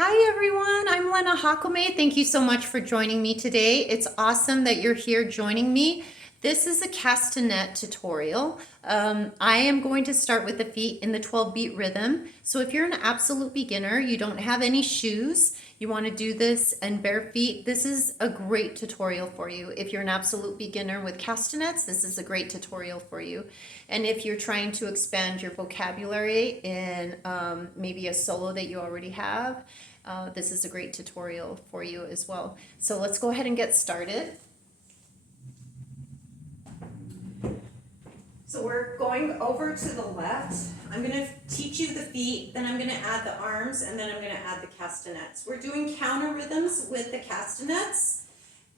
Hi everyone, I'm Lena Jácome. Thank you so much for joining me today. It's awesome that you're here joining me. This is a castanet tutorial. I am going to start with the feet in the 12-beat rhythm. So if you're an absolute beginner, you don't have any shoes, you want to do this in bare feet, this is a great tutorial for you. If you're an absolute beginner with castanets, this is a great tutorial for you. And if you're trying to expand your vocabulary in maybe a solo that you already have, this is a great tutorial for you as well. So let's go ahead and get started. So we're going over to the left. I'm going to teach you the feet, then I'm going to add the arms, and then I'm going to add the castanets. We're doing counter rhythms with the castanets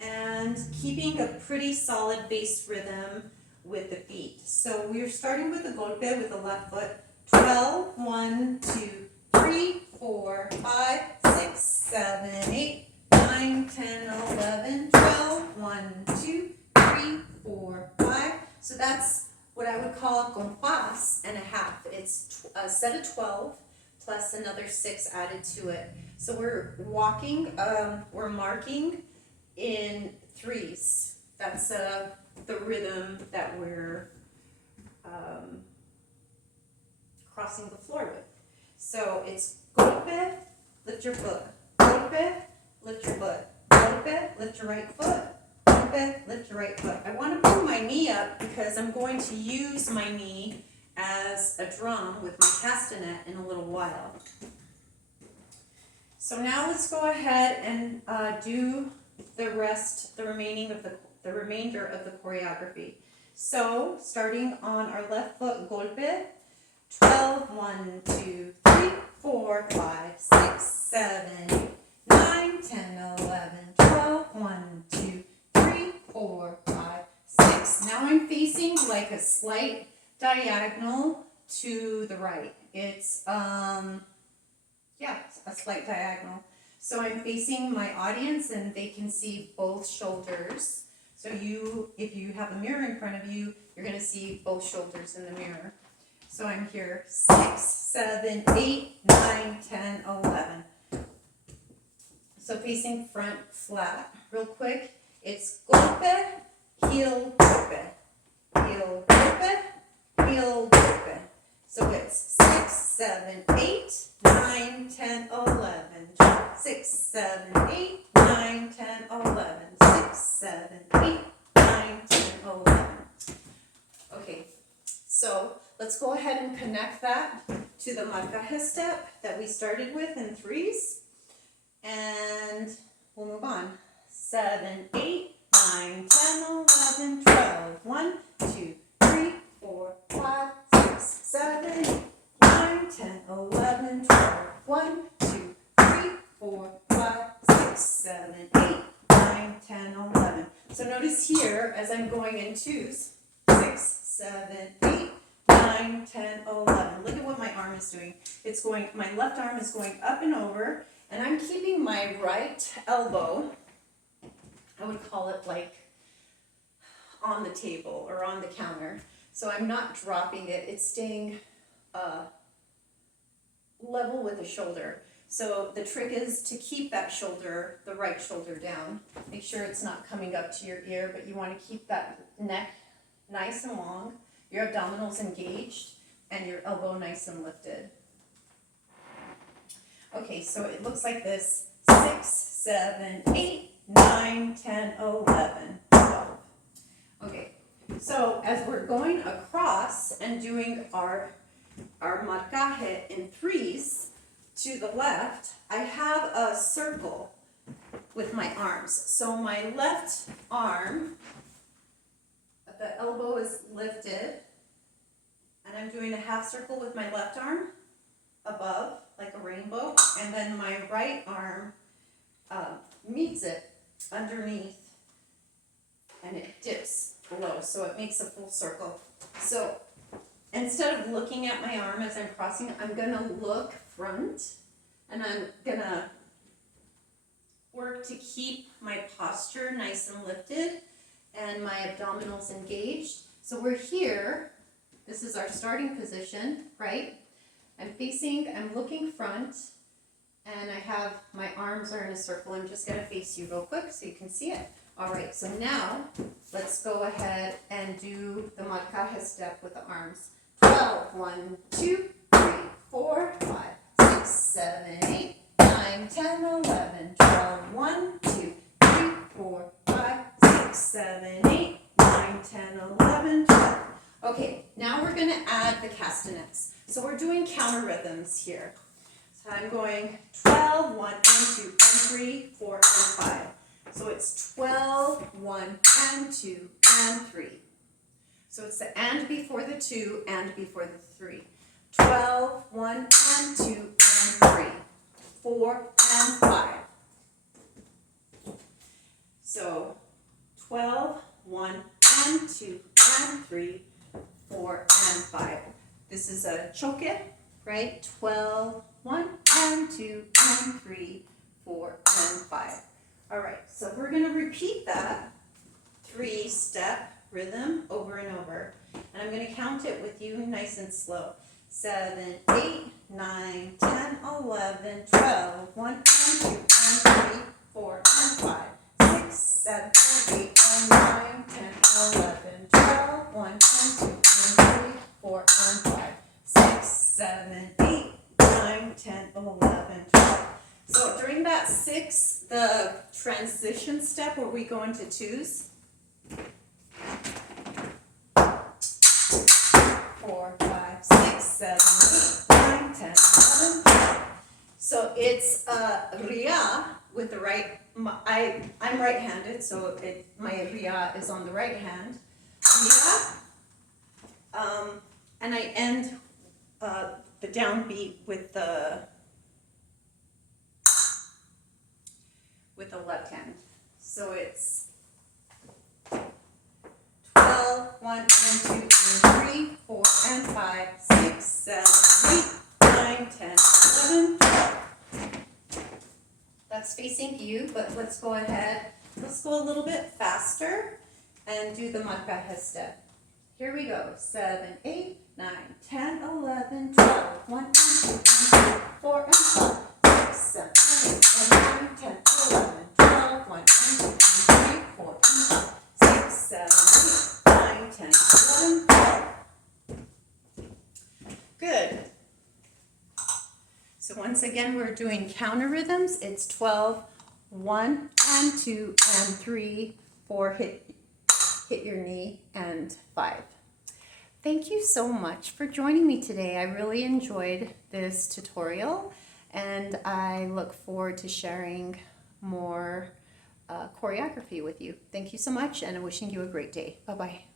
and keeping a pretty solid bass rhythm with the feet. So we're starting with the golpe with the left foot. 12, 1, 2, 3, 4, 5, 6, 7, 8, 9, 10, 11, 12, 1, 2, 3, 4, 5. So that's what I would call a compás and a half. It's a set of 12 plus another 6 added to it. So we're walking, we're marking in threes. That's the rhythm that we're crossing the floor with. So it's golpe, lift your foot, golpe, lift your foot, golpe, lift your right foot, golpe, lift your right foot. I want to pull my knee up because I'm going to use my knee as a drum with my castanet in a little while. So now let's go ahead and do the remainder of the choreography. So starting on our left foot, golpe, 12, 1, 2, 3, 4, 5, 6, 7, 8, 9, 10, 11, 12, 1, 2, 3, 4, 5, 6. Now I'm facing like a slight diagonal to the right. It's, a slight diagonal. So I'm facing my audience and they can see both shoulders. So if you have a mirror in front of you, you're going to see both shoulders in the mirror. So I'm here, 6, 7, 8, 9, 10, 11. So facing front flat, real quick, it's golpe, heel, golpe, heel, golpe, heel, golpe. So it's 6, 7, 8, 9, 10, 11, 12, 6, 7, 8, 9, 10, 11, 6, 7, 8, 9, 10, 11. Okay, so let's go ahead and connect that to the marcaje step that we started with in threes. And we'll move on. 7, 8, 9, 10, 11, 12. 1, 2, 3, 4, 5, 6, 7, 8, 9, 10, 11, 12. 1, 2, 3, 4, 5, 6, 7, 8, 9, 10, 11. So notice here, as I'm going in twos, 6, 7, 8, 9, 10, 11. Look at what my arm is doing. My left arm is going up and over, and I'm keeping my right elbow, I would call it like on the table or on the counter. So I'm not dropping it. It's staying level with the shoulder. So the trick is to keep that shoulder, the right shoulder down. Make sure it's not coming up to your ear, but you want to keep that neck nice and long, your abdominals engaged, and your elbow nice and lifted. Okay, so it looks like this. 6, 7, 8, 9, 10, 11, 12. Okay, so as we're going across and doing our marcaje in threes to the left, I have a circle with my arms. So my left arm, the elbow is lifted, and I'm doing a half circle with my left arm above, like a rainbow, and then my right arm meets it underneath, and it dips below, so it makes a full circle. So instead of looking at my arm as I'm crossing, I'm going to look front, and I'm going to work to keep my posture nice and lifted and my abdominals engaged. So we're here. This is our starting position, right? I'm looking front, And I have, my arms are in a circle. I'm just gonna face you real quick so you can see it. All right, so now let's go ahead and do the marcaje step with the arms. 12, 1, 2, 3, 4, 5, 6, 7, 8, 9, 10, 11, 12, 1, 2, 3, 4, 5, 6, 7, 8, 9, 10, 11, 12. Okay, now we're gonna add the castanets. So we're doing counter rhythms here. So I'm going 12, 1, and 2, and 3, 4, and 5. So it's 12, 1, and 2, and 3. So it's the and before the 2, and before the 3. 12, 1, and 2, and 3. 4, and 5. So 12, 1, and 2, and 3, 4, and 5. This is a choke, right? 12, 1, and 2, and 3, 4, and 5. All right, so we're going to repeat that 3-step rhythm over and over. And I'm going to count it with you nice and slow. 7, 8, 9, 10, 11, 12, 1, and 2, and 3, 4, and 5, 6, 7, 8, 9, 10, 11, 12, 1, and 2, and 3, 4, and 5, 6, 7, 8, 9, 10, 11, 12. So during that 6, the transition step where we go into 2s. 4, 5, 6, 7, 8, 9, 10, 11, 12. So it's ria with the right, I'm right-handed, so my ria is on the right hand. Ria, and I end the downbeat with the left hand. So it's 12, 1, and 2, and 3, 4, and 5, 6, 7, 8, 9, 10, 11, 12. That's facing you, but let's go ahead. Let's go a little bit faster and do the marcaje step. Here we go. 7, 8, 9, 10, 11, 12, 1, and 2, and 3, 4, and 5, 6, 7, 8, 9, 10, 11, 12, 1, and 2, and 3, 4, and 5, 6, 7, 8, 9, 10, 11, 12. Good. So once again, we're doing counter rhythms. It's 12, 1, and 2, and 3, 4, hit your knee, and 5. Thank you so much for joining me today. I really enjoyed this tutorial, and I look forward to sharing more choreography with you. Thank you so much, and I'm wishing you a great day. Bye-bye.